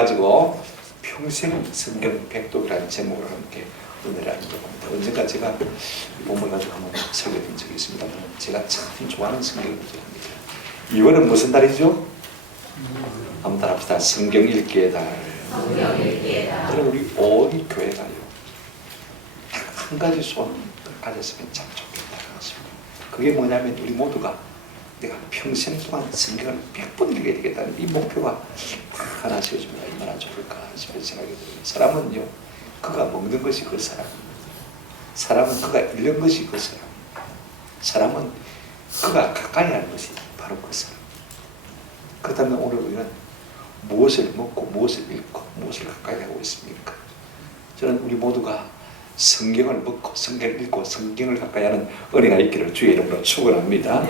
해가지고 평생 성경 백독이라는 제목으로 함께 은혜를 하려고 합니다. 언젠가 제가 이 본문을 가지고 한번 설교한 적이 있습니다. 제가 참 좋아하는 성경 구절입니다. 2월은 무슨 달이죠? 한번 따라합시다. 성경 읽기의 달. 그럼 우리 온 교회가요 딱 한 가지 소원을 가졌으면 참 좋겠다는 것입니다. 그게 뭐냐면 우리 모두가 내가 평생 동안 성경을 100번 읽어야 되겠다는 이 목표가 하나 세워주면 얼마나 좋을까 싶은 생각이 들어요. 사람은요 그가 먹는 것이 그 사람, 사람은 그가 읽는 것이 그 사람, 사람은 그가 가까이 하는 것이 바로 그 사람. 그렇다면 오늘 우리는 무엇을 먹고 무엇을 읽고 무엇을 가까이 하고 있습니까? 저는 우리 모두가 성경을 먹고 성경을 읽고 성경을 가까이 하는 은혜가 있기를 주의 이름으로 축원합니다.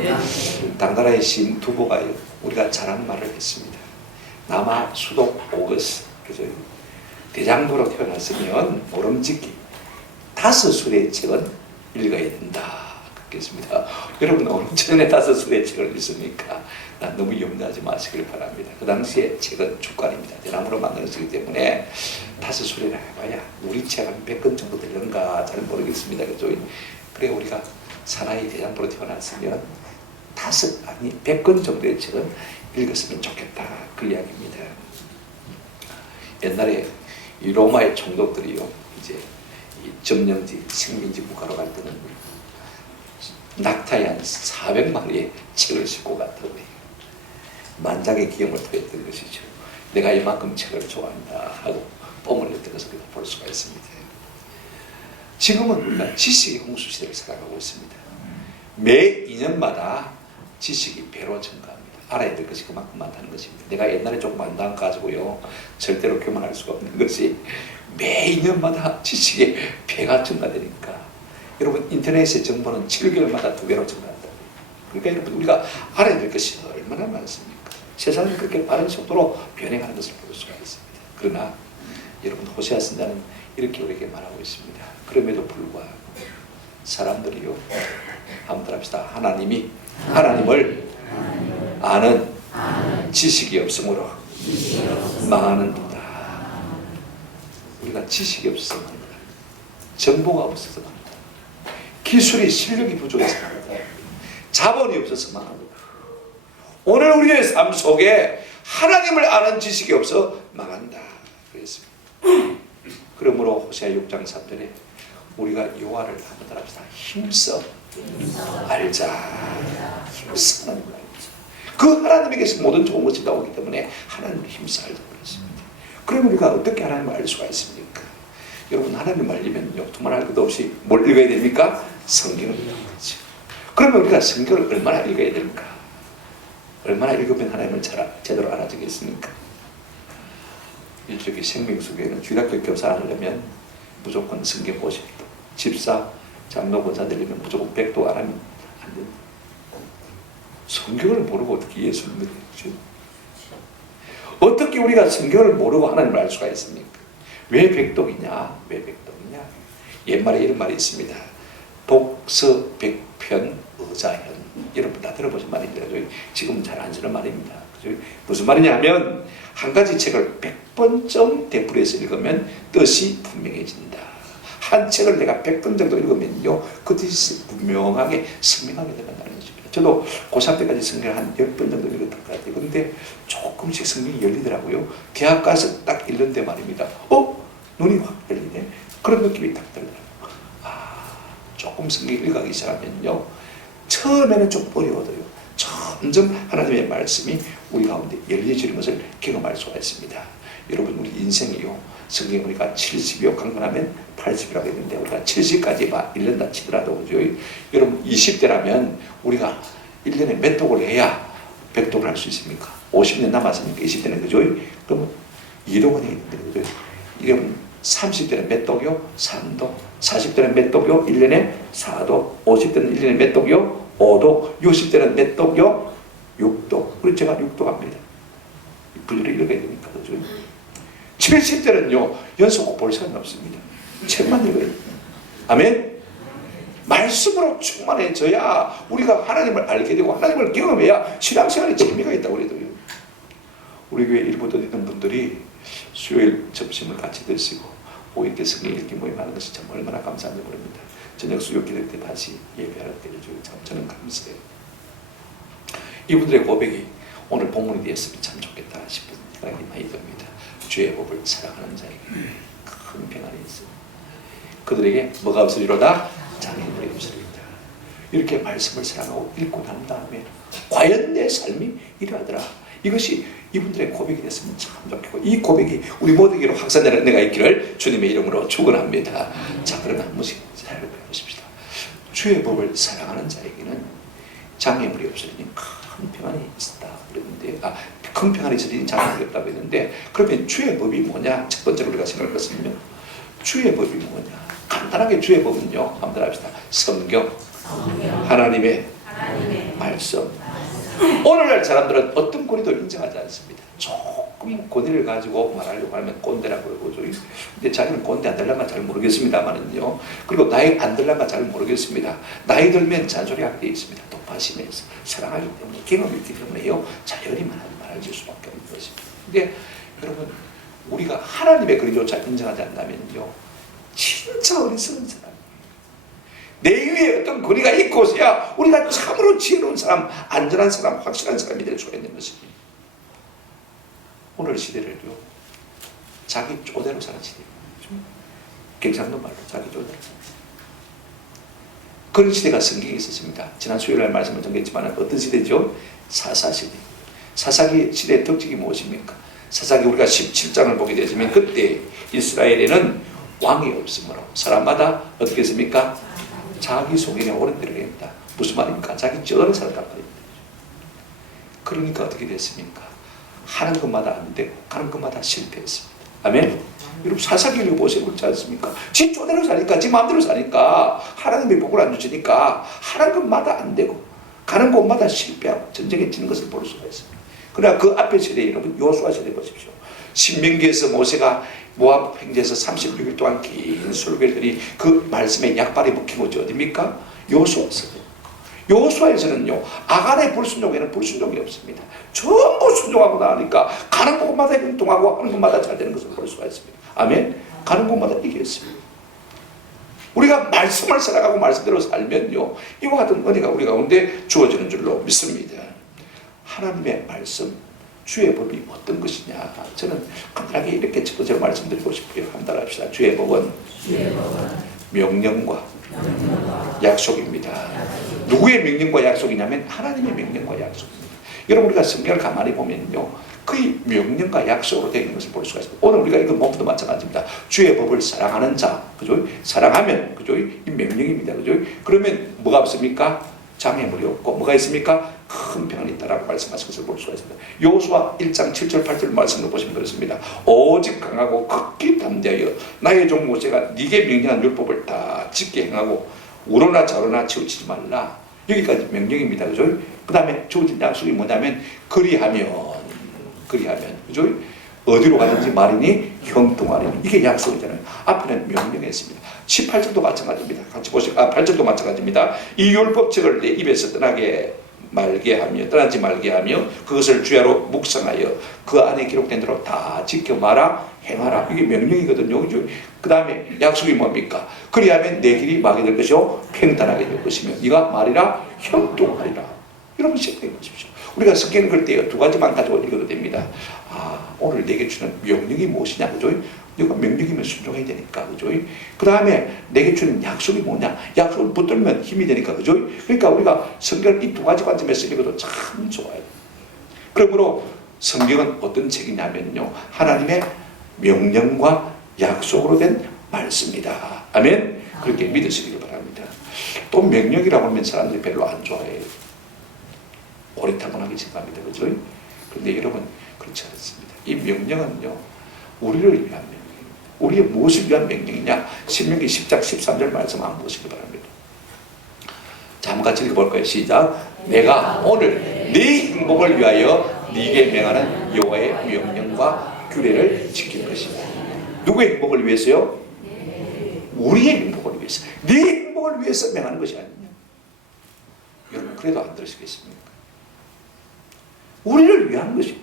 당나라의 시인 두보가요 우리가 잘 아는 말을 했습니다. 남아 수독 오거스, 그죠? 대장부로 태어났으면 모름지기 5술의 책은 읽어야 된다. 그렇겠습니다. 여러분 언제 5술의 책을 읽습니까? 난 너무 염려하지 마시길 바랍니다. 그 당시에 책은 주관입니다. 대나무로 만든 것이기 때문에 5술이라 해봐야 우리 책 한 100권 정도 되는가 잘 모르겠습니다. 그죠? 그래 우리가 사나이 대장부로 태어났으면 100권 정도의 책은 읽었으면 좋겠다. 그 이야기입니다. 옛날에 이 로마의 총독들이요 이제 이 점령지 식민지 국가로 갈 때는 낙타에 한 400마리의 책을 싣고 갔더니 만장의 기염을 토했던 것이죠. 내가 이만큼 책을 좋아한다 하고 뽐을 냈던 것을 우리가 볼 수가 있습니다. 지금은 우리가 지식의 홍수시대를 살아가고 있습니다. 매 2년마다 지식이 배로 증가합니다. 알아야 될 것이 그만큼 많다는 것입니다. 내가 옛날에 조금 안다 가지고요 절대로 교만할 수가 없는 것이 매 2년마다 지식의 배가 증가되니까 여러분 인터넷의 정보는 7개월마다 2배로 증가한다. 그러니까 여러분 우리가 알아야 될 것이 얼마나 많습니까? 세상은 그렇게 빠른 속도로 변해가는 것을 볼 수가 있습니다. 그러나 여러분 호세아 선자는 이렇게 우리에게 말하고 있습니다. 그럼에도 불구하고 사람들이요 한번 합시다. 하나님이 하나님을 아는 지식이 없으므로 망하는도다. 우리가 지식이 없어서 망합니다. 정보가 없어서 망합니다. 기술이 실력이 부족해서 망합니다. 자본이 없어서 망합니다. 오늘 우리의 삶 속에 하나님을 아는 지식이 없어 망한다. 그랬습니다. 그러므로 호세아 6장 3절에 우리가 여호와를 한번 따라합시다. 힘써 알자. 힘써 하나님을 알자. 그 하나님에게서 모든 좋은 것이 나오기 때문에 하나님을 힘써 알자 그랬습니다. 그럼 우리가 어떻게 하나님을 알 수가 있습니까? 여러분 하나님을 알려면요 두말할 것도 없이 뭘 읽어야 됩니까? 성경을 읽어야 되죠. 그러면 우리가 성경을 얼마나 읽어야 됩니까? 얼마나 읽으면 하나님을 제대로 알아주겠습니까? 일종의 생명수교회는 주일학교 교사 하려면 무조건 성경 50도, 집사, 장로, 권사 되려면 무조건 100도 안 하면 안 된다. 성경을 모르고 어떻게 예수를 믿겠죠? 어떻게 우리가 성경을 모르고 하나님을 알 수가 있습니까? 왜 100독이냐? 왜 100독이냐? 옛말에 이런 말이 있습니다. 독서 100편 의자현. 여러분 다 들어보신 말입니다. 지금은 잘 안 쓰는 말입니다. 무슨 말이냐 하면 한 가지 책을 100번쯤 되풀이해서 읽으면 뜻이 분명해진다. 한 책을 내가 100번 정도 읽으면요 그 뜻이 분명하게 선명하게 된다는 것입니다. 저도 고3 때까지 성경을 한 10번 정도 읽었던 것 같아요. 그런데 조금씩 성경이 열리더라고요. 대학 가서 딱 읽는데 말입니다. 눈이 확 열리네. 그런 느낌이 딱 들더라고요. 조금 성경 읽어가기 시작하면요 처음에는 좀 어려워져요. 점점 하나님의 말씀이 우리 가운데 열려지는 것을 경험할 수가 있습니다. 여러분 우리 인생이요 성경 보니까 70여 강건하면 80이라고 했는데 우리가 70까지 읽는다 치더라도 그죠? 여러분 20대라면 우리가 1년에 몇 독을 해야 100독을 할 수 있습니까? 50년 남았으니까 20대는 그죠? 그러면 2독은 해야 되는데 그죠? 여러분 30대는 몇 독이요? 3독. 40대는 몇 독이요? 1년에 4독. 50대는 1년에 몇 독이요? 5독. 60대는 몇 독이요? 6독. 그래서 제가 6독 합니다. 분류를 읽어야 되니까 그죠? 70대는요 연속 볼 시간이 없습니다. 책만 읽어야 돼요. 아멘? 말씀으로 충만해져야 우리가 하나님을 알게 되고 하나님을 경험해야 신앙생활에 재미가 있다고 그래도요. 우리 교회 일부 있는 분들이 수요일 점심을 같이 드시고 이렇게 성경 읽기 모임하는 것이 참 얼마나 감사한지 모릅니다. 저녁 수요 기도 때 다시 예배하러 때려주고 참 저는 감사해요. 이분들의 고백이 오늘 본문이 되었으면 참 좋겠다 싶은 생각이 많이 듭니다. 주의 법을 사랑하는 자에게 큰 평안이 있습니다. 그들에게 뭐가 없으리로다? 장애물이 없으리로다. 이렇게 말씀을 사랑하고 읽고 난 다음에 과연 내 삶이 이러하더라. 이것이 이분들의 고백이 됐으면 참 좋겠고, 이 고백이 우리 모두에게로 확산되는 은혜가 있기를 주님의 이름으로 축원합니다. 자, 그러나 한 번씩 잘 보십시다. 주의 법을 사랑하는 자에게는 장애물이 없으리니 큰 평안이 있다 그랬는데, 큰 평안이 있으리니 장애물이 없다고 했는데, 그러면 주의 법이 뭐냐? 첫 번째로 우리가 생각할 것은요, 주의 법이 뭐냐? 간단하게 주의 법은요, 한번 합시다. 성경, 하나님의 말씀. 오늘날 사람들은 어떤 권위도 인정하지 않습니다. 조금 권위를 가지고 말하려고 하면 꼰대라고 그러죠. 근데 자기는 꼰대 안 될란가 잘 모르겠습니다만은요. 그리고 나이 안 들란가 잘 모르겠습니다. 나이 들면 잔소리하게 되어 있습니다. 독파심에서 사랑하기 때문에, 경험이 있기 때문에요, 자연히 말할 수밖에 없는 것입니다. 근데 여러분, 우리가 하나님의 권위조차 인정하지 않는다면요, 진짜 어리석은 사람, 내 위에 어떤 권위가 있고서야 우리가 참으로 지혜로운 사람, 안전한 사람, 확실한 사람이 될 수가 있는 것입니다. 오늘 시대를요, 자기 쪼대로 사는 시대예요. 경상도 말로 자기 쪼대로 사는 시대. 그런 시대가 성경에 있었습니다. 지난 수요일날 말씀을 전했지만 어떤 시대죠? 사사시대. 사사기 시대의 특징이 무엇입니까? 사사기 우리가 17장을 보게 되면 그때 이스라엘에는 왕이 없으므로 사람마다 어떻게 했습니까? 자기 소견에 옳은 대로 했다. 무슨 말입니까? 자기 쩌는 살았단 말입니다. 그러니까 어떻게 됐습니까? 하는 것마다 안 되고 가는 것마다 실패했습니다. 아멘? 여러분, 사사기를 보세요. 그렇지 않습니까? 지 쪼대로 사니까, 지 마음대로 사니까, 하나님의 복을 안 주시니까 하는 것마다 안 되고 가는 곳마다 실패하고 전쟁에 지는 것을 볼 수가 있습니다. 그러나 그 앞에 세대, 여러분, 여호수아 세대 보십시오. 신명기에서 모세가 모압 행제에서 36일 동안 긴 술배들이 그 말씀에 약발이 먹힌 곳이 어디입니까? 여호수아에서. 여호수아에서는요, 아간의 불순종에는 불순종이 없습니다. 전부 순종하고 나니까 가는 곳마다 행동하고 하는 곳마다 잘 되는 것을 볼 수가 있습니다. 아멘. 가는 곳마다 이겼습니다. 우리가 말씀을 살아가고 말씀대로 살면요, 이와 같은 은혜가 우리 가운데 주어지는 줄로 믿습니다. 하나님의 말씀, 주의 법이 어떤 것이냐, 저는 간단하게 이렇게 첫 번째로 말씀드리고 싶어요. 한번 합시다. 주의 법은 명령과 약속입니다. 누구의 명령과 약속이냐면 하나님의 명령과 약속입니다. 여러분, 우리가 성경을 가만히 보면요, 그의 명령과 약속으로 되어 있는 것을 볼 수가 있습니다. 오늘 우리가 읽은 본문도 마찬가지입니다. 주의 법을 사랑하는 자, 그죠? 사랑하면, 그죠? 이 명령입니다. 그죠? 그러면 뭐가 없습니까? 장애물이 없고 뭐가 있습니까? 큰 평안이 있다라고 말씀하신 것을 볼 수가 있습니다. 여호수아 1장 7절 8절 말씀을 보시면 그렇습니다. 오직 강하고 극히 담대하여 나의 종 모세가 네게 명령한 율법을 다 지켜 행하고 우로나 좌로나 치우치지 말라. 여기까지 명령입니다. 그죠? 그 다음에 주어진 약속이 뭐냐면 그리하면, 그죠? 어디로 가든지 말이니 형통하리니, 이게 약속이잖아요. 앞에는 명령했습니다. 18절도 마찬가지입니다. 같이 보시고, 8절도 마찬가지입니다. 이 율법책을 내 입에서 떠나지 말게 하며 그것을 주야로 묵상하여 그 안에 기록된 대로 다 지켜 말아 행하라. 이게 명령이거든요. 그 다음에 약속이 뭡니까? 그리하면 내 길이 막이 될 것이요 평탄하게 될 것이며 네가 말이라 형통하리라. 여러분 생각해 보십시오. 우리가 성경 읽을 때 두 가지만 가지고 읽어도 됩니다. 오늘 내게 주는 명령이 무엇이냐, 그죠? 네가 명령이면 순종해야 되니까, 그죠? 그 다음에 내게 주는 약속이 뭐냐? 약속을 붙들면 힘이 되니까, 그죠? 그러니까 우리가 성경을 이 두 가지 관점에서 읽어도 참 좋아요. 그러므로 성경은 어떤 책이냐면요, 하나님의 명령과 약속으로 된 말씀이다. 아멘? 그렇게 믿으시길 바랍니다. 또 명령이라고 하면 사람들이 별로 안 좋아해요. 오래타분하게 생각합니다. 그죠? 그런데 여러분, 그렇지 않습니다. 이 명령은요, 우리를 위한 명령입니다. 우리의 무엇을 위한 명령이냐? 신명기 10장 13절 말씀 한번 보시기 바랍니다. 자, 한번 같이 읽어볼까요? 시작. 내가 오늘 네 행복을 위하여 네게 명하는 여호와의 명령과 규례를 지킬 것이다. 누구의 행복을 위해서요? 우리의 행복을 위해서. 네 행복을 위해서 명하는 것이 아니냐? 여러분, 그래도 안 들으시겠습니까? 우리를 위한 것인데,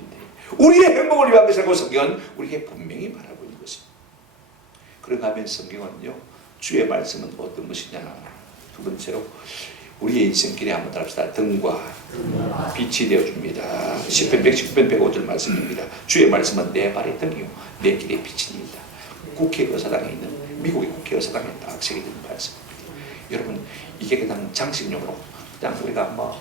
우리의 행복을 위한 것이라고 성경은 우리에게 분명히 말하고 있는 것입니다. 그런가 하면 성경은요, 주의 말씀은 어떤 것이냐. 두 번째로 우리의 인생길에 한번 따라합시다. 등과 빛이 되어줍니다. 시편 119편 105절 말씀입니다. 주의 말씀은 내 발의 등이요 내 길의 빛입니다. 국회의사당에 있는, 미국의 국회의사당에 딱 새겨진 말씀입니다. 여러분, 이게 그냥 장식용으로 그냥 우리가 뭐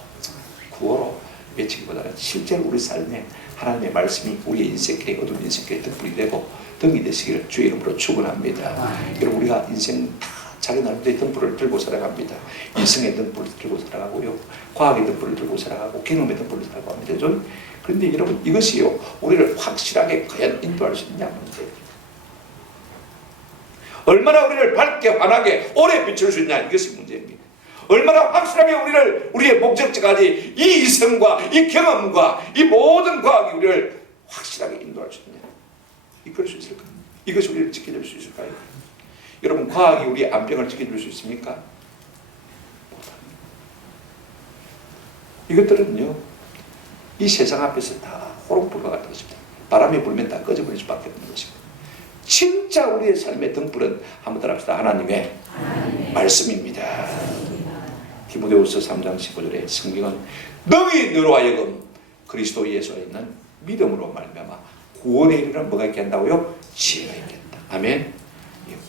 구호로 외치기보다는 실제로 우리 삶에 하나님의 말씀이 우리의 인생길에, 어두운 인생길에 등불이 되고 등이 되시기를 주의 이름으로 축원합니다. 여러분, 우리가 인생 다 자기 나름대로의 등불을 들고 살아갑니다. 이성의 등불을 들고 살아가고요, 과학의 등불을 들고 살아가고, 경험의 등불을 들고 합니다. 그런데 여러분, 이것이요, 우리를 확실하게 과연 인도할 수 있냐 문제예요. 얼마나 우리를 밝게 환하게 오래 비출 수 있냐, 이것이 문제입니다. 얼마나 확실하게 우리를, 우리의 목적지까지 이 이성과 이 경험과 이 모든 과학이 우리를 확실하게 인도할 수 있냐, 이끌 수 있을까요? 이것이 우리를 지켜줄 수 있을까요? 여러분, 과학이 우리 안병을 지켜줄 수 있습니까? 못합니다. 이것들은요, 이 세상 앞에서 다 호롱불과 같은 것입니다. 바람이 불면 다 꺼져버릴 수밖에 없는 것입니다. 진짜 우리의 삶의 등불은 한번 따라합시다. 하나님의 말씀입니다. 디모데후서 3장 15절에 성경은 너희 너로 하여금 그리스도 예수에 있는 믿음으로 말미암아 구원에 이르는 뭐가 있게 한다고요? 지혜가 있겠다. 아멘.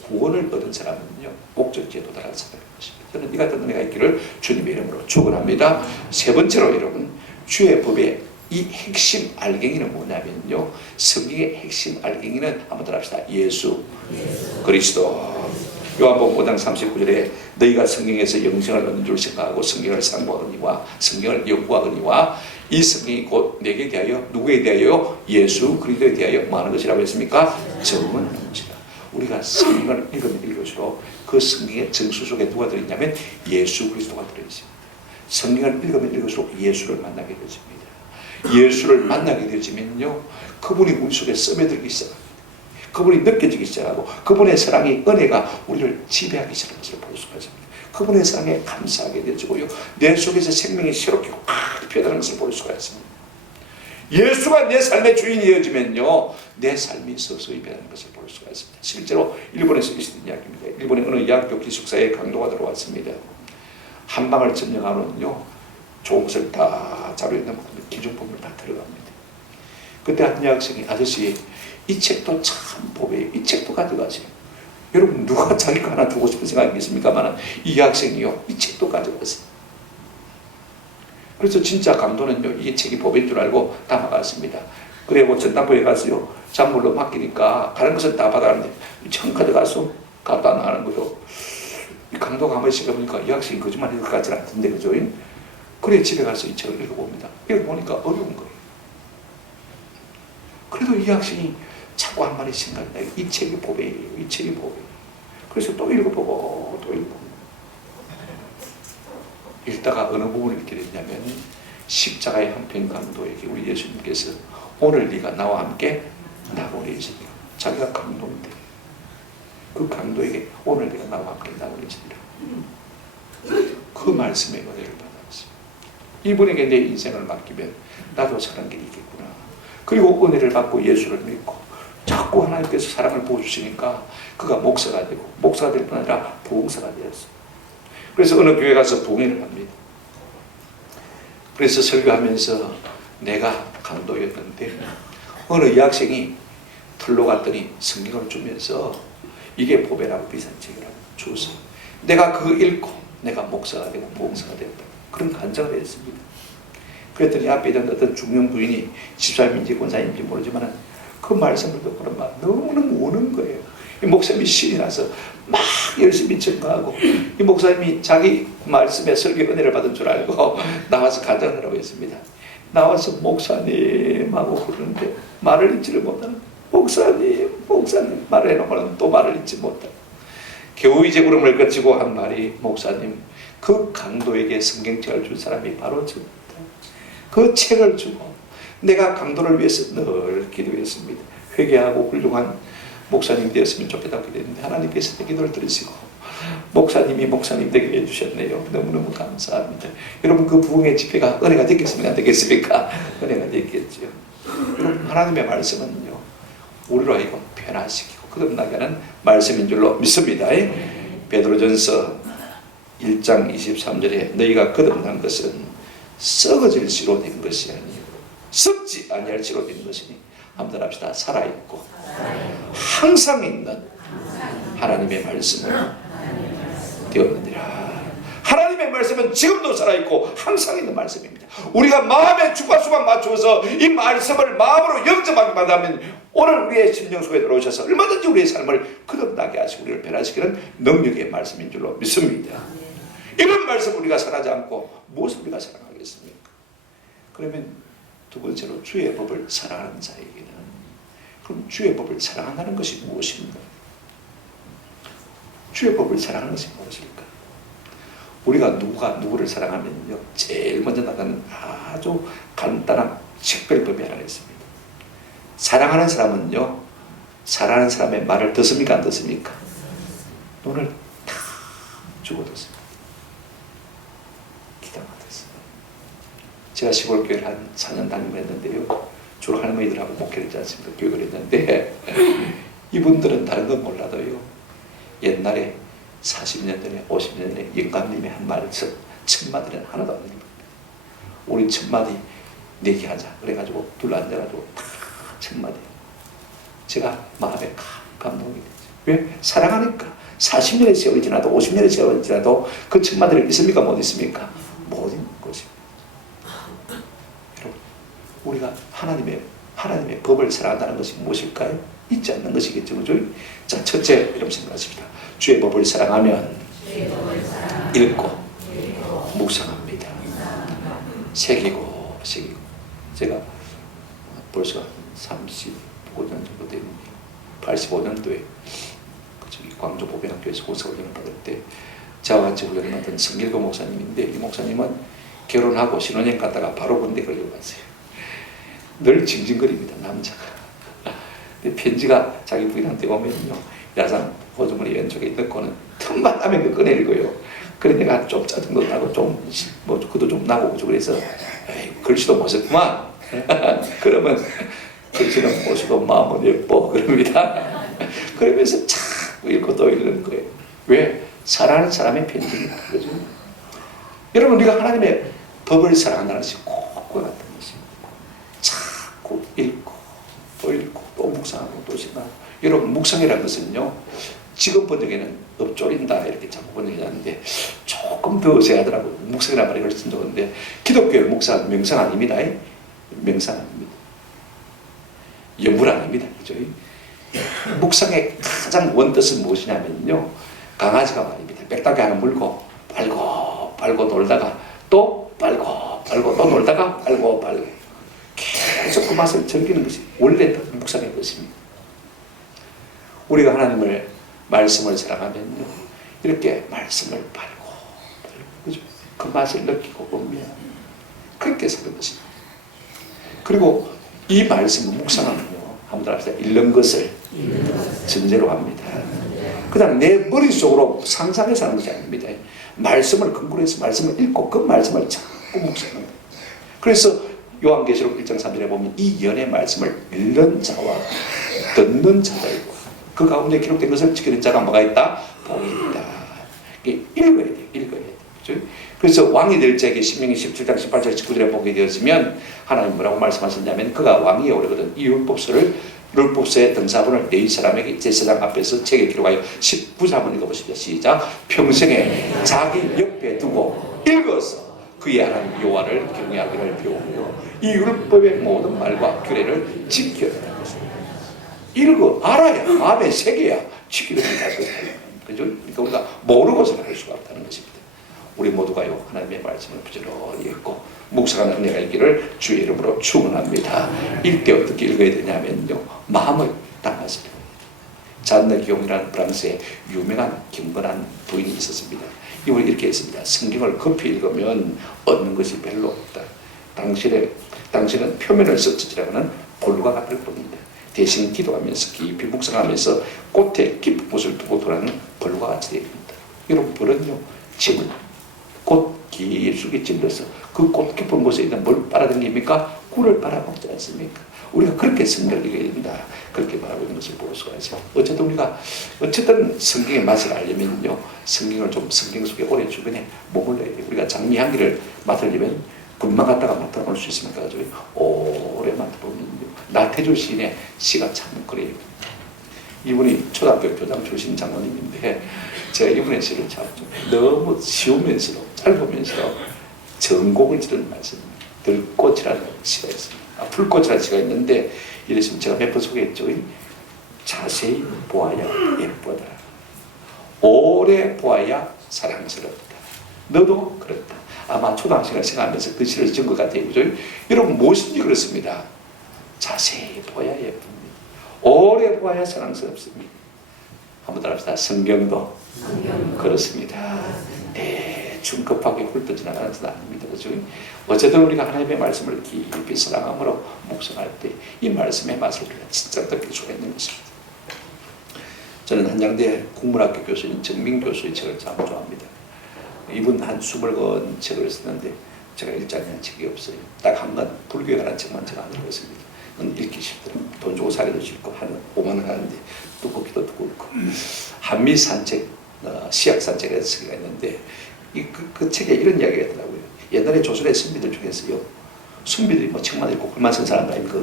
구원을 얻은 사람은요, 목적지에 도달한 사람인 것입니다. 저는 이 같은 은혜가 있기를 주님의 이름으로 축원합니다. 세 번째로 여러분, 주의 법의 이 핵심 알갱이는 뭐냐면요, 성경의 핵심 알갱이는 한번 따라합시다. 예수 그리스도. 요한복음 5장 39절에 너희가 성경에서 영생을 얻는 줄 생각하고 성경을 상고하거니와 성경을 연구하거니와 이 성경이 곧 내게 대하여, 누구에 대하여? 예수 그리스도에 대하여 뭐 하는 것이라고 했습니까? 증언하는 것이다. 우리가 성경을 읽으면 읽을수록 그 성경의 정수 속에 누가 들어있냐면 예수 그리스도가 들어있습니다. 성경을 읽으면 읽을수록 예수를 만나게 되어집니다. 예수를 만나게 되어지면요, 그분이 우리 속에 스며들기 시작합니다. 그분이 느껴지기 시작하고 그분의 사랑이, 은혜가 우리를 지배하기 시작하는 것을 볼 수가 있습니다. 그분의 사랑에 감사하게 되어지고요, 내 속에서 생명이 새롭게 확 피어나는 것을 볼 수가 있습니다. 예수가 내 삶의 주인이 되어지면요, 내 삶이 서서히 변하는 것을 볼 수가 있습니다. 실제로 일본에서 있었던 이야기입니다. 일본의 어느 의학교 기숙사에 강도가 들어왔습니다. 한 방을 점령하는요, 좋은 것을 다 자료에 넣으면 기준품을 다 들어갑니다. 그때 한 여학생이, 아저씨 이 책도 참 보배예요. 이 책도 가져가세요. 여러분, 누가 자기 거 하나 주고 싶은 생각이 있습니까만 이 여학생이요, 이 책도 가져가세요. 그래서 진짜 강도는요, 이 책이 법인 줄 알고 담아갔습니다. 그리고 전당포에 가서요, 잔물로 맡기니까 다른 것은 다 받았는데 참 가져가서 갖다 안 하는 거요. 이 강도가 한번 읽어보니까 이 학생이 거짓말할 것 같지 않던데, 그죠? 그래 집에 가서 이 책을 읽어봅니다. 읽어보니까 어려운 거예요. 그래도 이 학생이 자꾸 한 마디 생각이 나요. 이 책이 보배예요. 이 책이 보배예요. 그래서 또 읽어보고 또 읽어보고 읽다가 어느 부분을 읽게 됐냐면, 십자가의 한편 강도에게 우리 예수님께서 오늘 네가 나와 함께 나보내시리라. 자기가 강도인데 그 강도에게 오늘 네가 나와 함께 나보내시리라. 그 말씀의 은혜를 받았어요. 이분에게 내 인생을 맡기면 나도 사는 길이 있겠구나. 그리고 은혜를 받고 예수를 믿고 자꾸 하나님께서 사랑을 보여주시니까 그가 목사가 되고, 목사가 될 뿐 아니라 부흥사가 되었어요. 그래서 어느 교회 가서 부흥회를 합니다. 그래서 설교하면서 내가 강도였는데 어느 여학생이 틀로 갔더니 성경을 주면서 이게 보배라고 비싼 책이라고 주었어요. 내가 그거 읽고 내가 목사가 되고 부흥사가 되었다, 그런 간증을 했습니다. 그랬더니 앞에 있던 어떤 중년 부인이 집사님인지 권사님인지 모르지만 그 말씀을 듣고 너무너무 우는 거예요. 이 목사님이 신이 나서 막 열심히 증거하고, 이 목사님이 자기 말씀에 설교 은혜를 받은 줄 알고 나와서 간증을 하고 있습니다. 나와서 목사님 하고 그러는데 말을 잊지를 못하는, 목사님 말을 해놓고는 또 말을 잊지 못하고, 겨우 이제 울음을 그치고 한 말이, 목사님 그 강도에게 성경책을 준 사람이 바로 저입니다. 그 책을 주고 내가 강도를 위해서 늘 기도했습니다. 회개하고 훌륭한 목사님 되었으면 좋겠다고 기도했는데 하나님께서 내 기도를 들으시고 목사님이 목사님 되게 해주셨네요. 너무너무 감사합니다. 여러분, 그 부흥의 집회가 은혜가 됐겠습니까? 안 되겠습니까? 은혜가 됐겠죠. 여러분, 하나님의 말씀은요, 우리로 하여금 변화시키고 거듭나게 하는 말씀인 줄로 믿습니다. 베드로전서 1장 23절에 너희가 거듭난 것은 썩어질 씨로 된 것이 아니요 썩지 아니할 씨로 된 것이니, 한번 합시다. 살아있고 항상 있는 하나님의 말씀을 되었느니라. 하나님의 말씀은 지금도 살아있고 항상 있는 말씀입니다. 우리가 마음의 주과수만 맞추어서 이 말씀을 마음으로 영접하기만 하면 오늘 우리의 심령 속에 들어오셔서 얼마든지 우리의 삶을 거듭나게 하시고 우리를 변화시키는 능력의 말씀인 줄로 믿습니다. 이런 말씀 우리가 사랑하지 않고 무엇을 우리가 사랑하겠습니까? 그러면 두 번째로 주의 법을 사랑하는 자에게는, 그럼 주의 법을 사랑한다는 것이 무엇입니까? 주의 법을 사랑하는 것이 무엇일까? 우리가 누구를 사랑하면요, 제일 먼저 나가는 아주 간단한 식별법이 하나 있습니다. 사랑하는 사람은요, 사랑하는 사람의 말을 듣습니까, 안 듣습니까? 눈을 다 주고 듣습니다. 기가 막혔어요. 제가 시골교회를 한 4년 다니고 했는데요, 주로 할머니들하고 목회를 했지 않습니까? 교육을 했는데 이분들은 다른 건 몰라도요, 옛날에 40년 전에 50년 전에 영감님이 한 말을 첫마디는 하나도 안 들립니다. 우리 첫마디 내기하자 그래가지고 둘러앉아가지고 다 첫마디. 제가 마음에 감동이 되죠. 왜? 사랑하니까. 40년의 세월이 지나도 50년의 세월이 지나도 그 첫마디를 있습니까? 못 있습니까? 못 있는 것입니다. 여러분, 우리가 하나님의 법을 사랑한다는 것이 무엇일까요? 있지 않는 것이겠죠. 그죠? 자, 첫째, 여러분 생각하십시다. 주의 법을 사랑하면 읽고 묵상합니다. 새기고. 제가 벌써 35년 정도 됐는데 85년도에 광주 보ben학교에서 고사훈련을 받을 때 저와 같이 훈련을 받은 성길고 목사님인데, 이 목사님은 결혼하고 신혼여행 갔다가 바로 군대 걸려갔어요. 늘 징징거립니다, 남자가. 근데 편지가 자기 부인한테 오면요, 야상 호주머니 왼쪽에 넣고는 틈만 나면 꺼내 읽어요. 그래 내가 좀 짜증도 나고 좀 뭐 그도 좀 나고 그래서 에이, 글씨도 못했구만. 그러면 글씨는 못해도 마음은 예뻐 그럽니다. 그러면서 자꾸 읽고 또 읽는 거예요. 왜? 사랑하는 사람의 편지입니다. 그죠? 여러분, 우리가 하나님의 법을 사랑한다는 것이 꼭 그와 같은 것입니다. 자꾸 읽고 또 읽고 또 묵상하고 또 생각하고. 여러분, 묵상이라는 것은요, 지금 번역에는 엎조린다 이렇게 자꾸 번역이 하는데 조금 더 어색하더라고요. 묵상이라는 말이 훨씬 좋은데, 기독교의 묵상, 명상 아닙니다. 명상 아닙니다. 연물 아닙니다. 그죠? 묵상의 가장 원뜻은 무엇이냐면요, 강아지가 말입니다. 빽딱이 하나 물고 빨고 놀다가 또 빨고 또 놀다가 빨고 계속 그 맛을 즐기는 것이 원래 묵상의 것입니다. 우리가 하나님을 말씀을 사랑하면요, 이렇게 말씀을 빨고 그죠? 그 맛을 느끼고 보면 그렇게 사는 것입니다. 그리고 이 말씀을 묵상하면요, 한번 합시다. 읽는 것을 전제로 합니다. 그 다음 내 머릿속으로 상상해서 하는 것이 아닙니다. 말씀을 근거로 해서 말씀을 읽고 그 말씀을 자꾸 묵상합니다. 그래서 요한계시록 1장 3절에 보면 이 연의 말씀을 읽는 자와 듣는 자가 있고 그 가운데 기록된 것을 지키는 자가 뭐가 있다? 복이 있다. 읽어야 돼요. 그렇죠? 그래서 왕이 될 자에게 신명기 17장 18절 19절에 보게 되었으면 하나님 뭐라고 말씀하셨냐면, 그가 왕이여 오르거든 이 율법서의 등사본을 네 사람에게 제사장 앞에서 책에 기록하여 19절 한번 읽어보십시오. 시작. 평생에 자기 옆에 두고 읽어서 그의 하나님 여호와를 경외하기를 배우며 이 율법의 모든 말과 규례를 지켜야 한다는 것입니다. 읽어 알아야 마음에 새겨야 지키는 것입니다. 그죠? 그러니까 우리가 모르고 살아갈 수가 없다는 것입니다. 우리 모두가요, 하나님의 말씀을 부지런히 읽고 묵상하는 은혜가 있기를 주의 이름으로 축원합니다. 읽때 어떻게 읽어야 되냐면요, 마음을 담아서 읽어요. 잔느 기용이라는 프랑스의 유명한 경건한 부인이 있었습니다. 이분이 이렇게 했습니다. 성경을 급히 읽으면 얻는 것이 별로 없다. 당신은 표면을 썩지라고는 볼과 같을 뿐입니다. 대신 기도하면서 깊이 묵상하면서 꽃에 깊은 곳을 두고 돌아가는 벌과 같이 됩니다. 여러분, 벌은요, 꽃 깊숙이 찔러서 그 꽃 깊은 곳에 있는 뭘 빨아당깁니까? 꿀을 빨아먹지 않습니까? 우리가 그렇게 성경을 읽어야 된다. 그렇게 말하고 있는 것을 볼 수가 있어요. 어쨌든 우리가 성경의 맛을 알려면요, 성경을 좀 성경 속에 오래 주변에 머물러야 돼요. 우리가 장미 향기를 맡으려면 금방 갔다가 맡아볼 수 있습니까? 오래 맡아보면요, 나태주 시인의 시가 참 그래요. 이분이 초등학교 교장 출신 장로님인데 제가 이분의 시를 참 너무 쉬우면서도 짧으면서도 전곡을 지르는 말씀입니다. 들꽃이라는 시가 있습니다. 불꽃이라는 시가 있는데 이랬으면 제가 몇 번 소개했죠. 자세히 보아야 예쁘다. 오래 보아야 사랑스럽다. 너도 그렇다. 아마 초등학생을 생각하면서 그 시를 쓴 것 같아요. 그죠? 여러분 무엇인지 그렇습니다. 자세히 보아야 예쁩니다. 오래 보아야 사랑스럽습니다. 한번 더 합시다. 성경도 그렇습니다. 대충 급하게 훑어 지나가는 것은 아닙니다. 그죠? 어쨌든 우리가 하나님의 말씀을 깊이 사랑함으로 묵상할 때 이 말씀의 맛을 우리가 진짜 느낄 수가 있는 것입니다. 저는 한양대 국문학교 교수인 정민 교수의 책을 참 좋아합니다. 이분 한 20권 책을 썼는데 제가 읽지 않은 책이 없어요. 딱 한 권 불교에 관한 책만 제가 안 읽었습니다. 읽기 싫더라고요. 돈 주고 사기도 싫고 한 5만 원 하는데 두껍기도 두껍고 한미 산책 시약 산책이라는 책이 있는데 그 책에 이런 이야기가 있더라고요. 옛날에 조선의 선비들 중에서요, 선비들이 뭐 책만 읽고 글만 쓴 사람 아닙니까?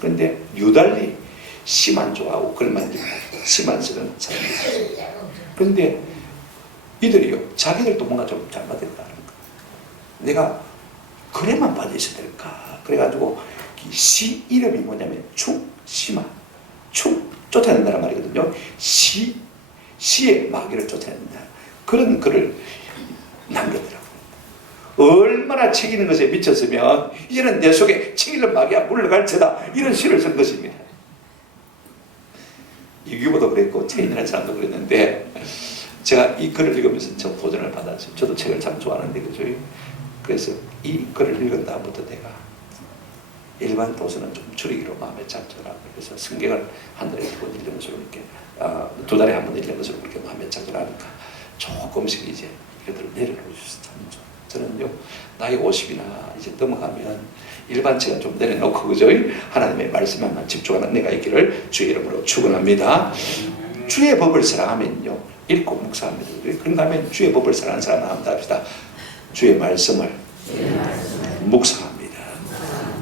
그런데 유달리 시만 좋아하고 글만 읽고 시만 쓰는 사람들이 있어요. 그런데 이들이요, 자기들도 뭔가 좀 잘못됐다는 거. 내가 글에만 빠져 있어야 될까? 그래가지고 시 이름이 뭐냐면 시만 쫓아낸다는 말이거든요. 시의 마귀를 쫓아낸다. 그런 글을 남겼더라고요. 얼마나 책 읽는 것에 미쳤으면 이제는 내 속에 책 읽는 마귀가 물러갈 테다. 이런 시를 쓴 것입니다. 이규보도 그랬고 체인이라는 사람도 그랬는데 제가 이 글을 읽으면서 저 도전을 받았어요. 저도 책을 참 좋아하는데 그죠? 그래서 이 글을 읽은 다음부터 내가 일반 도서는 좀 줄이기로 마음에 작정하고 그래서 성경을 한 달에 2번 읽는 것으로 이렇게 2달에 한 번 읽는 것으로 그렇게 마음에 작정하니까 조금씩 이제 이것들을 내려놓으셔서 참 좋아요. 저는요, 나이 50이나 이제 넘어가면 일반 책은 좀 내려놓고 그죠? 하나님의 말씀에만 집중하는 내가 있기를 주의 이름으로 축원합니다. 주의 법을 사랑하면요, 읽고 묵상합니다. 그런가 하면 주의 법을 사랑하는 사람을 한번 합시다. 주의 말씀을 묵상합니다.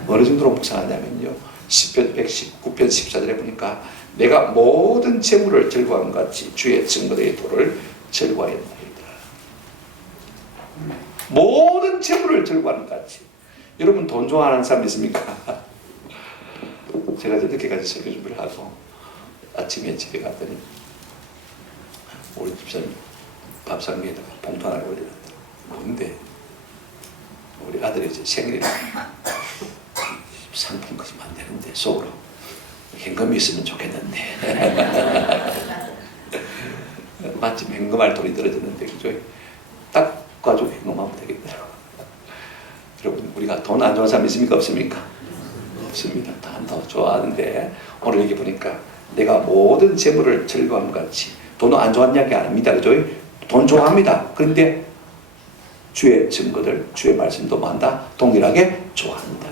어느 정도로 묵상하냐면요, 시편 119편 14절에 보니까 내가 모든 재물을 즐거워함 같이 주의 증거의 도를 즐거워했나이다. 모든 재물을 즐거워하는 것 같이. 여러분 돈 좋아하는 사람 있습니까? 제가 저녁에까지 설교 준비를 하고 아침에 집에 갔더니 우리 집사님 밥상위에다가 봉투 하나를 올려놨더라고요. 뭔데? 우리 아들이 이제 생일이라 상품 거지면 안 되는데 속으로 현금이 있으면 좋겠는데 마침 현금할 돈이 떨어졌는데 그죠? 딱 가지고 현금하면 되겠더라고요. 여러분 우리가 돈 안 좋아하는 사람 있습니까? 없습니까? 없습니다. 다 좋아하는데 오늘 여기 보니까 내가 모든 재물을 즐거움 같이 돈을 안 좋아하는 이야기 아닙니다. 그죠? 돈 좋아합니다. 그런데 주의 증거들, 주의 말씀도 만다 동일하게 좋아한다.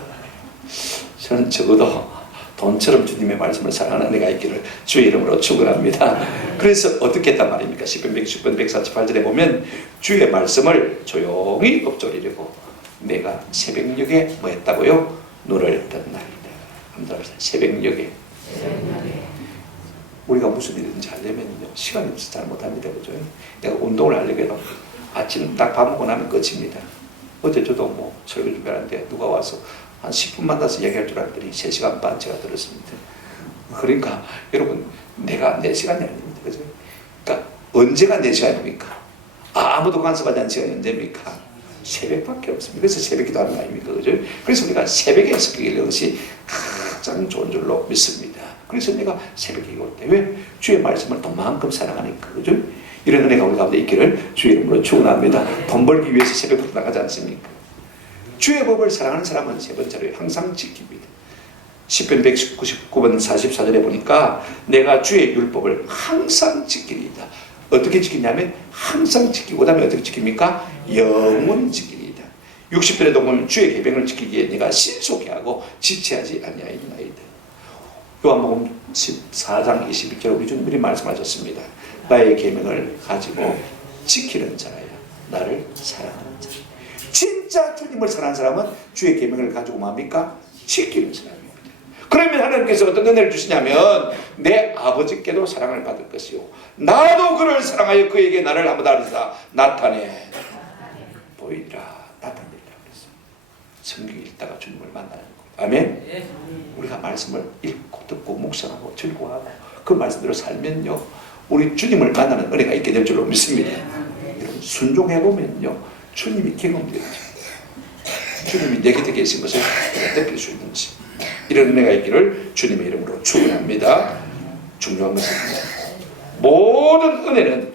저는 적어도 돈처럼 주님의 말씀을 사랑하는 내가 있기를 주의 이름으로 축원합니다. 그래서 어떻게 했단 말입니까? 시편 110편 148절에 보면 주의 말씀을 조용히 엎조리려고 내가 새벽녘에 뭐 했다고요? 눈을 뜬 날이다. 한번 더 새벽녘에. 우리가 무슨 일인지 하려면요, 시간이 없어서 잘 못합니다. 그죠? 내가 운동을 하려고 해도 아침 딱 밥 먹고 나면 끝입니다. 어제 저도 뭐 설교 준비하는데 누가 와서 한 10분 만나서 얘기할 줄 알았더니 3시간 반 제가 들었습니다. 그러니까 여러분 내가 4시간이 아닙니다. 그죠? 그러니까 언제가 4시간입니까? 아무도 간섭하지 않는 시간이 언제입니까? 새벽밖에 없습니다. 그래서 새벽 기도하는 거 아닙니까? 그죠? 그래서 우리가 새벽에 성경을 것이 가장 좋은 줄로 믿습니다. 그래서 내가 새벽에 이걸 때 왜? 주의 말씀을 돈만큼 사랑하니까. 그죠? 이런 은혜가 우리 가운데 있기를 주의 이름으로 축원합니다. 돈 벌기 위해서 새벽부터 나가지 않습니까? 주의 법을 사랑하는 사람은 세 번째로 항상 지킵니다. 시편 199편 44절에 보니까 내가 주의 율법을 항상 지키리이다. 어떻게 지키냐면 항상 지키고, 그 다음에 어떻게 지킵니까? 영원히 지키리이다. 60절에도 보면 주의 계명을 지키기에 네가 신속히 하고 지체하지 아니하였나이다. 요한복음 14장 22절 우리 주님이 말씀하셨습니다. 나의 계명을 가지고 지키는 자라야 나를 사랑하는 자. 진짜 주님을 사랑하는 사람은 주의 계명을 가지고 뭡니까? 지키는 사람입니다. 그러면 하나님께서 어떤 은혜를 주시냐면 내 아버지께도 사랑을 받을 것이요 나도 그를 사랑하여 그에게 나를 한번 다르사 나타내 보이리라. 나타내리라 그랬어요. 성경 읽다가 주님을 만나는 거예요. 아멘. 우리가 말씀을 읽고 듣고 묵상하고 즐거워하고 그 말씀대로 살면요 우리 주님을 만나는 은혜가 있게 될 줄로 믿습니다. 여러분 순종해보면요 주님이 경험되죠. 주님이 내 곁에 계신 것을 느낄 수 있는지 이런 은혜가 있기를 주님의 이름으로 축원합니다. 중요한 것은 모든 은혜는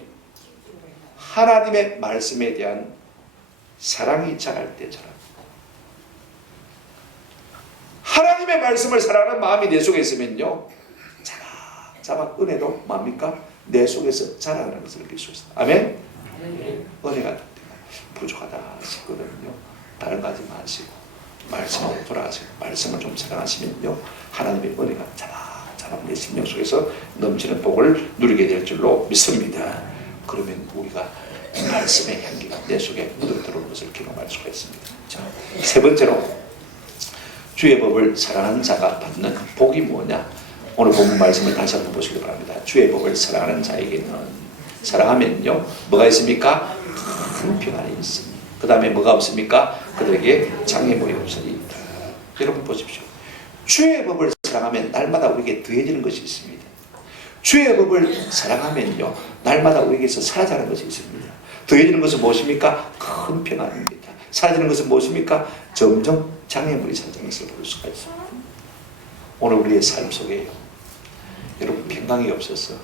하나님의 말씀에 대한 사랑이 자랄 때 자랍니다. 하나님의 말씀을 사랑하는 마음이 내 속에 있으면요 자막 은혜도 뭡니까? 내 속에서 자라는 것을 느낄 수 있어요. 아멘. 은혜가 부족하다 싶거든요. 다른 거 하지 마시고 말씀으로 돌아가시고 말씀을 좀 사랑하시면요 하나님의 은혜가 자라자라 내 심령 속에서 넘치는 복을 누리게 될 줄로 믿습니다. 그러면 우리가 말씀의 향기가 내 속에 묻어 들어오는 것을 경험할 수가 있습니다. 자, 세 번째로 주의 법을 사랑하는 자가 받는 복이 뭐냐? 오늘 본문 말씀을 다시 한번 보시기 바랍니다. 주의 법을 사랑하는 자에게는 사랑하면요 뭐가 있습니까? 큰 평안이 있으니 그 다음에 뭐가 없습니까? 그들에게 장애물이 없으니. 여러분 보십시오. 주의 법을 사랑하면 날마다 우리에게 더해지는 것이 있습니다. 주의 법을 사랑하면요 날마다 우리에게서 사라지는 것이 있습니다. 더해지는 것은 무엇입니까? 큰 평안입니다. 사라지는 것은 무엇입니까? 점점 장애물이 사라지는 것을 볼 수가 있습니다. 오늘 우리의 삶 속에요 여러분 평강이 없어서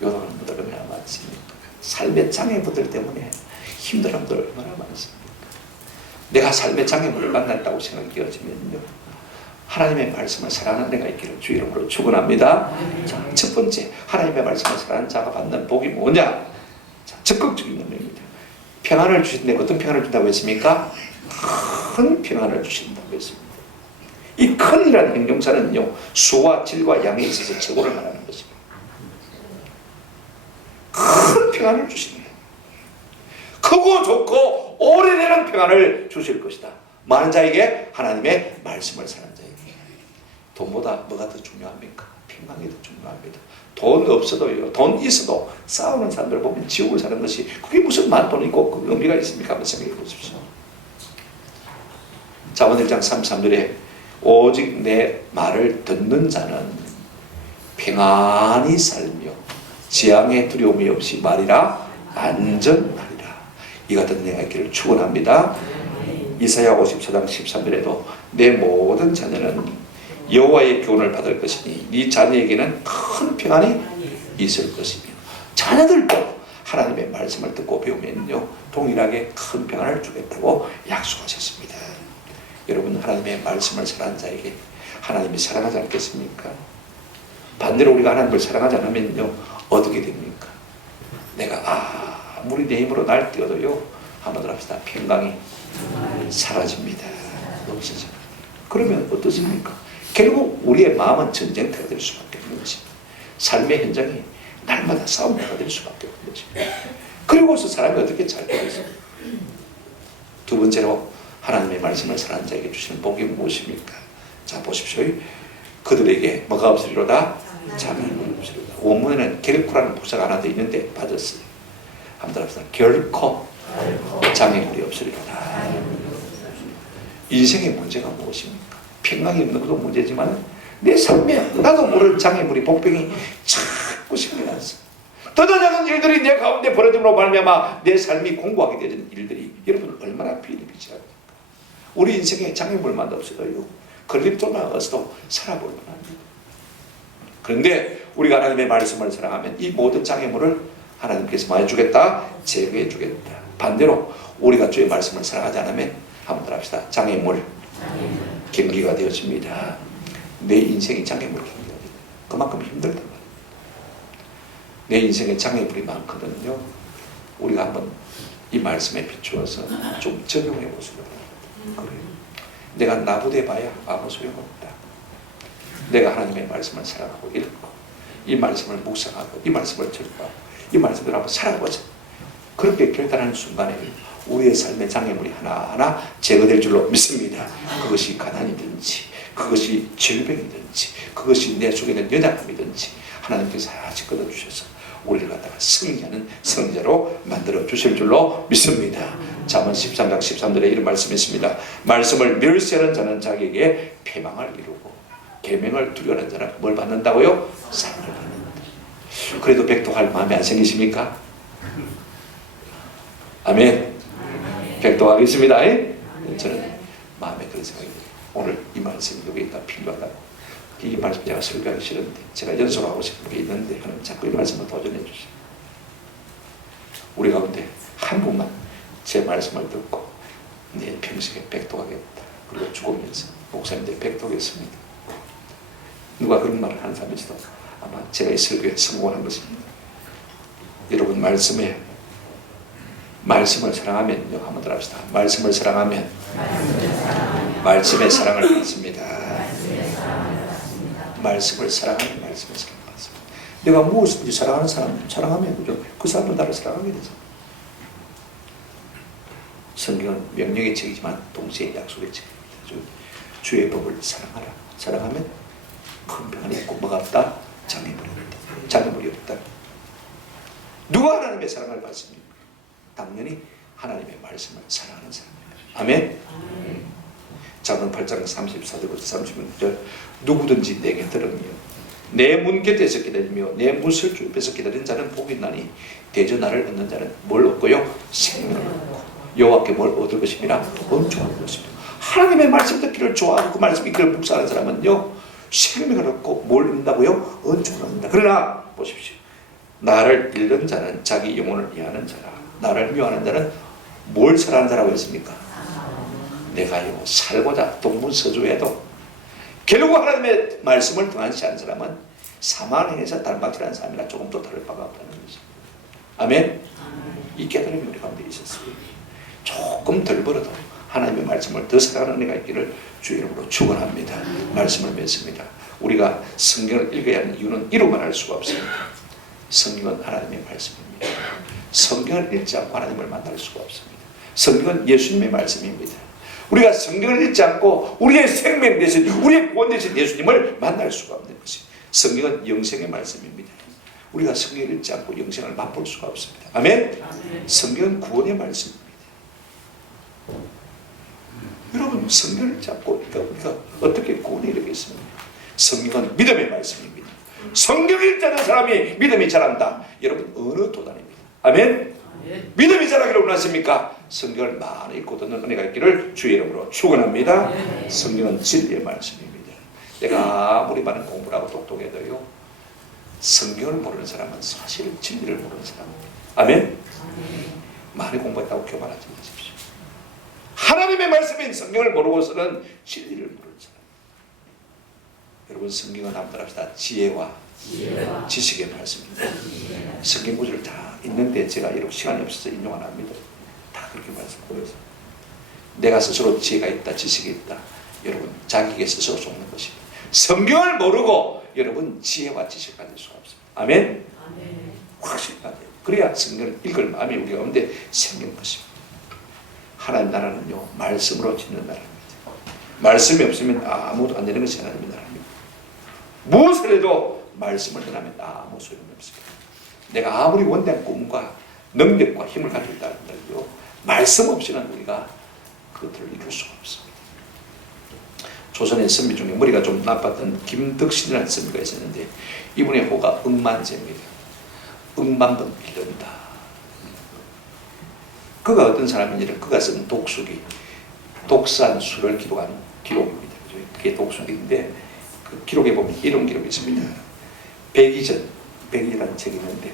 요동하는 분들 얼마나 많습니까? 삶의 장애물들 때문에 힘든 분들 얼마나 많습니까? 내가 삶의 장애물을 만났다고 생각되어지면요 하나님의 말씀을 사랑하는 내가 있기를 주 이름으로 축원합니다. 자, 첫 번째 하나님의 말씀을 사랑하는 자가 받는 복이 뭐냐? 자, 적극적인 영역입니다. 평안을 주신데 어떤 평안을 준다고 했습니까? 큰 평안을 주신다고 했습니다. 이 큰이라는 형용사는요 수와 질과 양에 있어서 최고를 말하는 것입니다. 큰 평안을 주신다. 크고 좋고 오래되는 평안을 주실 것이다. 많은 자에게 하나님의 말씀을 사는 자에게. 돈보다 뭐가 더 중요합니까? 평강이 더 중요합니다. 돈 없어도요 돈 있어도 싸우는 사람들 보면 지옥을 사는 것이 그게 무슨 많은 돈이 있고 그 의미가 있습니까? 한번 생각해 보십시오. 자문 1장 33절에 오직 내 말을 듣는 자는 평안히 살며 재앙의 두려움이 없이 말이라 안전하리라. 이 같은 은혜가 있기를 축원합니다. 이사야 54장 13절에도 내 모든 자녀는 여호와의 교훈을 받을 것이니 네 자녀에게는 큰 평안이 있을 것이며 자녀들도 하나님의 말씀을 듣고 배우면요 동일하게 큰 평안을 주겠다고 약속하셨습니다. 여러분 하나님의 말씀을 사랑하는 자에게 하나님이 사랑하지 않겠습니까? 반대로 우리가 하나님을 사랑하지 않으면요 어떻게 됩니까? 내가 아무리 내 힘으로 날뛰어도요 한번 더 합시다. 평강이 사라집니다. 없어져요. 그러면 어떠십니까? 결국 우리의 마음은 전쟁터가 될 수밖에 없는 것입니다. 삶의 현장이 날마다 싸움터가 될 수밖에 없는 것입니다. 그리고서 사람이 어떻게 잘 되겠습니까? 두 번째로 하나님의 말씀을 사랑하는 자에게 주시는 복이 무엇입니까? 자 보십시오. 그들에게 뭐가 없으리로다? 장애물이 없으리로다. 원문에는 결코라는 부사가 하나 더 있는데 빠졌어요. 한번 합시다. 결코 장애물이 없으리로다. 인생의 문제가 무엇입니까? 평강이 없는 것도 문제지만 내 삶에 나도 모를 장애물이 복병이 자꾸 생겨나서 더더작은 일들이 내 가운데 벌어짐으로 말미암아 내 삶이 공고하게 되는 일들이 여러분 얼마나 비일비재합니까? 우리 인생에 장애물만 없어도요 걸림돌만 없어도 살아볼 만합니다. 그런데 우리가 하나님의 말씀을 사랑하면 이 모든 장애물을 하나님께서 많이 주겠다, 제거해 주겠다. 반대로 우리가 주의 말씀을 사랑하지 않으면 한번 더 합시다. 장애물 경기가 되어집니다. 내 인생이 장애물 경기가 됩니다. 그만큼 힘들단 말이에요. 내 인생에 장애물이 많거든요. 우리가 한번 이 말씀에 비추어서 좀 적용해 보시기 바랍니다. 그래요. 내가 나부대 봐야 아무 소용없다. 내가 하나님의 말씀을 사랑하고 읽고 이 말씀을 묵상하고 이 말씀을 절구하고 이 말씀을 한번 살아보자. 그렇게 결단하는 순간에 우리의 삶의 장애물이 하나하나 제거될 줄로 믿습니다. 그것이 가난이든지 그것이 질병이든지 그것이 내 속에 있는 연약함이든지 하나님께서 하나씩 끊어주셔서 우리를 갖다가 승리하는 성자로 만들어 주실 줄로 믿습니다. 잠언 13장 13절에 이런 말씀이 있습니다. 말씀을 멸시하는 자는 자기에게 패망을 이루고 계명을 두려워하는 자는 뭘 받는다고요? 상을 받는다. 그래도 백도할 마음이 안 생기십니까? 아멘. 백도하겠습니다. 저는 마음에 그런 생각이 들어요. 오늘 이 말씀이 여기가 필요하다고. 이 말씀 제가 설교하기 싫은데 제가 연속하고 싶은 게 있는데 하나님 자꾸 이 말씀을 도전해 주세요. 우리 가운데 한 분만 제 말씀을 듣고 내 평생에 백도하겠다. 그리고 죽으면서 목사님들 백도하겠습니다. 누가 그런 말을 하는 사람이 있어도 아마 제가 이 설교에 성공한 것입니다. 여러분 말씀을 사랑하면요. 한번 더 합시다. 말씀을 사랑하면 말씀의 사랑을 받습니다. 말씀을 사랑하면 말씀의 사랑을 받습니다. 내가 무엇인지 사랑하는 사람 사랑하면 그죠? 그 사람은 나를 사랑하게 되죠. 성경은 명령의 책이지만 동시에 약속의 책입니다. 주의 법을 사랑하라. 사랑하면 큰 병이 있고 뭐가 없다? 장애물이 없다. 누가 하나님의 사랑을 받습니까? 당연히 하나님의 말씀을 사랑하는 사람입니다. 아멘. 잠언 8장 34절부터 36절 누구든지 내게 들으며 내 문 곁에서 기다리며 내 문설 주변에서 기다리는 자는 복이 있나니 대저 나를 얻는 자는 뭘 얻고요? 생명을 얻고 여호와께 뭘 얻을 것입니다. 은총을 얻습니다. 하나님의 말씀 듣기를 좋아하고 그 말씀 읽기를 묵상하는 사람은요 생명을 얻고 뭘 얻는다고요? 은총을 얻는다. 그러나 보십시오. 나를 잃는 자는 자기 영혼을 이해하는 자라. 나를 미워하는 자는 뭘 사랑하는 자라고 했습니까? 내가요 살고자 동문서주에도 결국 하나님의 말씀을 등한시하는 사람은 사망행에서 달막질하는 사람이나 조금 더 다를 바가 없다는 것입니다. 아멘. 이 깨달음이 우리 가운데 있었어요. 조금 덜 벌어도 하나님의 말씀을 더 사랑하는 은혜가 있기를 주의 이름으로 축원합니다. 말씀을 맺습니다. 우리가 성경을 읽어야 하는 이유는 이루만 할 수가 없습니다. 성경은 하나님의 말씀입니다. 성경을 읽지 않고 하나님을 만날 수가 없습니다. 성경은 예수님의 말씀입니다. 우리가 성경을 읽지 않고 우리의 생명 되신 우리의 구원 되신 예수님을 만날 수가 없는 것입니다. 성경은 영생의 말씀입니다. 우리가 성경을 읽지 않고 영생을 맛볼 수가 없습니다. 아멘. 성경은 구원의 말씀입니다. 여러분 성경을 읽지 않고 우리가 어떻게 구원에 이르겠습니까? 성경은 믿음의 말씀입니다. 성경을 읽지 않는 사람이 믿음이 자란다. 여러분 어느 도단입니다. 아멘. 믿음이 자라기를 원하십니까? 성경을 많이 읽고 듣는 은혜가 있기를 주의 이름으로 축원합니다. 성경은 진리의 말씀입니다. 내가 아무리 많은 공부를 하고 똑똑해도요 성경을 모르는 사람은 사실 진리를 모르는 사람입니다. 아멘. 많이 공부했다고 교만하지 마십시오. 하나님의 말씀인 성경을 모르고서는 진리를 모르는 사람. 여러분 성경은 한번 합시다. 지혜와 지식의 말씀입니다. 성경 구절을 다 있는데 제가 이렇게 시간이 없어서 인용 안 합니다. 다 그렇게 말씀하고 있어요. 내가 스스로 지혜가 있다, 지식이 있다. 여러분 자기에게 스스로 속는 것입니다. 성경을 모르고 여러분 지혜와 지식을 가질 수가 없습니다. 아멘. 확실히 가져요. 그래야 성경을 읽을 마음이 우리 가운데 생기는 것입니다. 하나님 나라는요 말씀으로 짓는 나라입니다. 말씀이 없으면 아무도 안 되는 것이 하나님의 나라입니다. 무엇을 해도 말씀을 떠나면 아무 소용이 없습니다. 내가 아무리 원대한 꿈과 능력과 힘을 가지고 있다 하더라도 말씀 없이는 우리가 그것들을 이룰 수가 없습니다. 조선의 선비 중에 머리가 좀 나빴던 김덕신이라는 선비가 있었는데 이분의 호가 억만제입니다. 억만번 빌른다. 그가 어떤 사람인지는 그가 쓴 독수기, 독산수를 기록한 기록입니다. 그게 독수기인데 그 기록에 보면 이런 기록이 있습니다. 백이라는 책이 있는데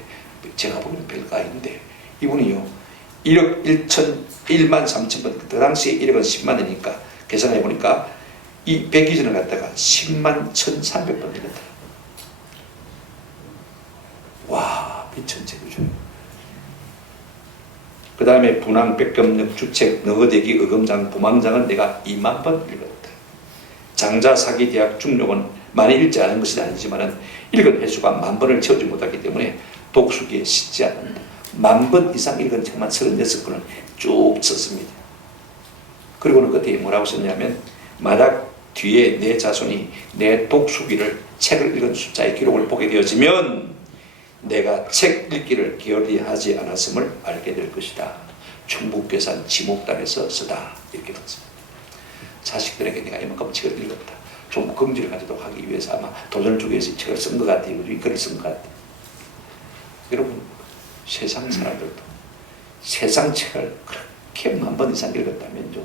제가 보기에는 별거 아닌데 이분이요 1만 3천 번, 그 당시에 1억은 10만 원이니까 계산해 보니까 이 백이전을 갖다가 10만 1,300번 빌렸다. 와 미천책이죠. 그 다음에 분황, 백검력, 주책, 너거대기, 어검장, 부망장은 내가 2만 번 읽었다. 장자, 사기, 대학, 중록은 많이 읽지 않은 것이 아니지만 읽은 횟수가 10,000번을 채우지 못하기 때문에 독수기에 싣지 않는다. 10,000번 이상 읽은 책만 36권을 쭉 썼습니다. 그리고는 끝에 뭐라고 썼냐면 만약 뒤에 내 자손이 내 독수기를 책을 읽은 숫자의 기록을 보게 되어지면 내가 책 읽기를 게을리하지 않았음을 알게 될 것이다. 충북괴산 지목단에서 쓰다. 이렇게 썼습니다. 자식들에게 내가 이만큼 책을 읽었다. 좀 긍지를 가지도록 하기 위해서 아마 도전을 주기 위해서 책을 쓴 것 같아요. 글을 쓴 것 같아요. 여러분, 세상 사람들도 세상 책을 그렇게 10,000번 이상 읽었다면요,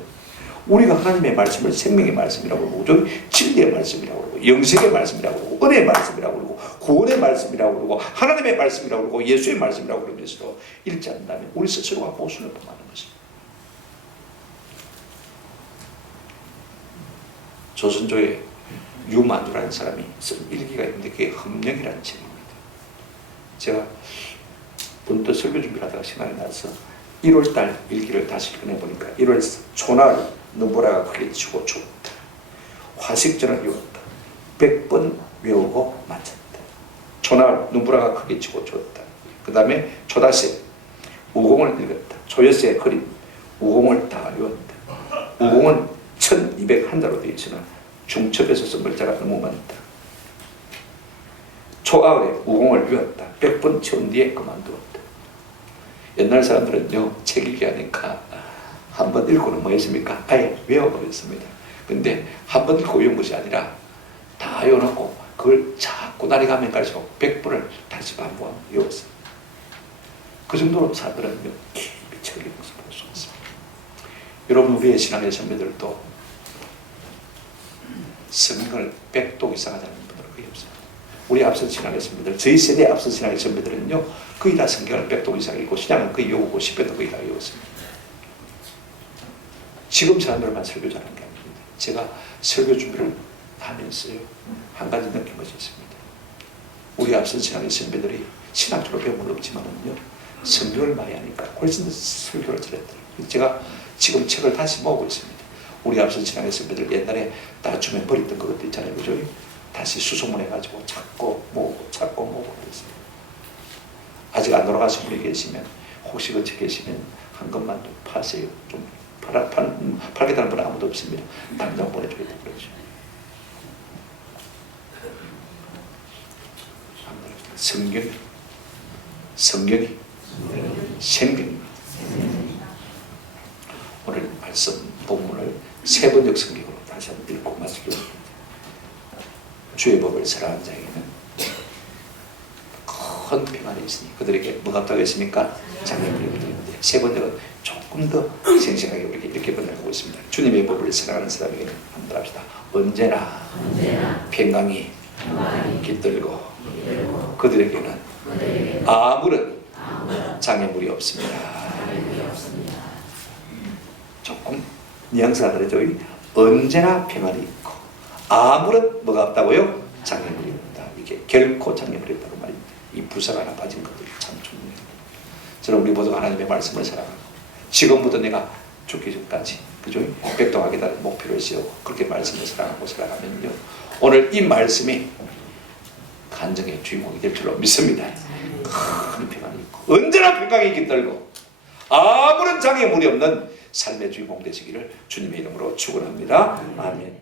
우리가 하나님의 말씀을 생명의 말씀이라고 그러고 진리의 말씀이라고 그러고 영생의 말씀이라고 그러고 은혜의 말씀이라고 그러고 구원의 말씀이라고 그러고 하나님의 말씀이라고 그러고 예수의 말씀이라고 그러면서도 읽지 않는다면 우리 스스로가 보수를 범하는 것입니다. 조선조의 유만두라는 사람이 쓴 일기가 있는데 그게 흠령이라는 책입니다. 제가 번뜩 설교 준비를 하다가 시간이 나서 1월달 일기를 다시 꺼내보니까 1월 초날 눈보라가 크게 치고 춥다. 화식전을 외웠다. 100번 외우고 마쳤다. 초날 눈보라가 크게 치고 춥다. 그 다음에 초다새 우공을 읽었다. 초여새 그림 우공을 다 외웠다. 우공은 1201자로 되어 있으나 중첩에서 쓴 글자가 너무 많다. 초아울에 우공을 외웠다. 100번 채운 뒤에 그만두었다. 옛날 사람들은요, 책 읽기 하니까 한번 읽고는 뭐 했습니까? 아예 외워버렸습니다. 근데 한번 읽고 외운 것이 아니라 다 외워놓고 그걸 자꾸 날이 가면 갈수록 100번을 다시 반복하고 외웠어요. 그 정도로 사람들은요, 깊이 책을 읽는 것을 볼 수 있습니다. 여러분, 우리의 신앙의 선배들도 성경을 100독 이상 하지 않는 분들은 거의 없습니다. 우리 앞선 신앙의 선배들, 저희 세대의 앞선 신앙의 선배들은요, 거의 다 성경을 100독 이상 읽고 신앙은 거의 외우고 10회도 거의 다 외웠습니다. 지금 사람들만 설교 잘하는 게 아닙니다. 제가 설교 준비를 하면서요, 한 가지 느낀 것이 있습니다. 우리 앞선 신앙의 선배들이 신학적으로 배운 건 없지만은요, 성경을 많이 하니까 훨씬 더 설교를 잘했더라고요. 제가 지금 책을 다시 모으고 있습니다. 우리 앞선 신앙의 선배들 옛날에 다 주면 버렸던 것도 있잖아요. 그죠? 다시 수소문해가지고 찾고 모으고 그랬습니다. 아직 안 돌아가신 분이 계시면 혹시 그 책 계시면 한 것만 좀 파세요. 좀 팔겠다는 분은 아무도 없습니다. 당장 보내줘야 되는 거죠. 성경이 생명입니다. 오늘 말씀 본문을 세번역 성경으로 다시 한번 읽고 마치겠습니다. 주의 법을 사랑하는 자에게는 큰 평안이 있으니 그들에게 뭐가 없다겠습니까? 장애물이 드리는데 세 번역은 조금 더 생생하게 우리에게 이렇게 번역하고 있습니다. 주님의 법을 사랑하는 사람에게는 한번 합시다. 언제나 평강이 깃들고 그들에게는 아무런 장애물이 없습니다. 조금 뉘앙스가 다르죠. 언제나 평안이 있고 아무런 뭐가 없다고요? 장애물이 없다. 이게 결코 장애물이 없다고 말입니다. 이 부사가 하나 빠진 것들이 참 중요해요. 저는 우리 모두 하나님의 말씀을 사랑하고 지금부터 내가 죽기 전까지 그죠? 백동하겠다는 목표를 세우고 그렇게 말씀을 사랑하고 살아가면요, 오늘 이 말씀이 간증의 주인공이 될 줄로 믿습니다. 큰 평안이 있고 언제나 평강이 깃들고 아무런 장애물이 없는 삶의 주인공 되시기를 주님의 이름으로 축원합니다. 아멘.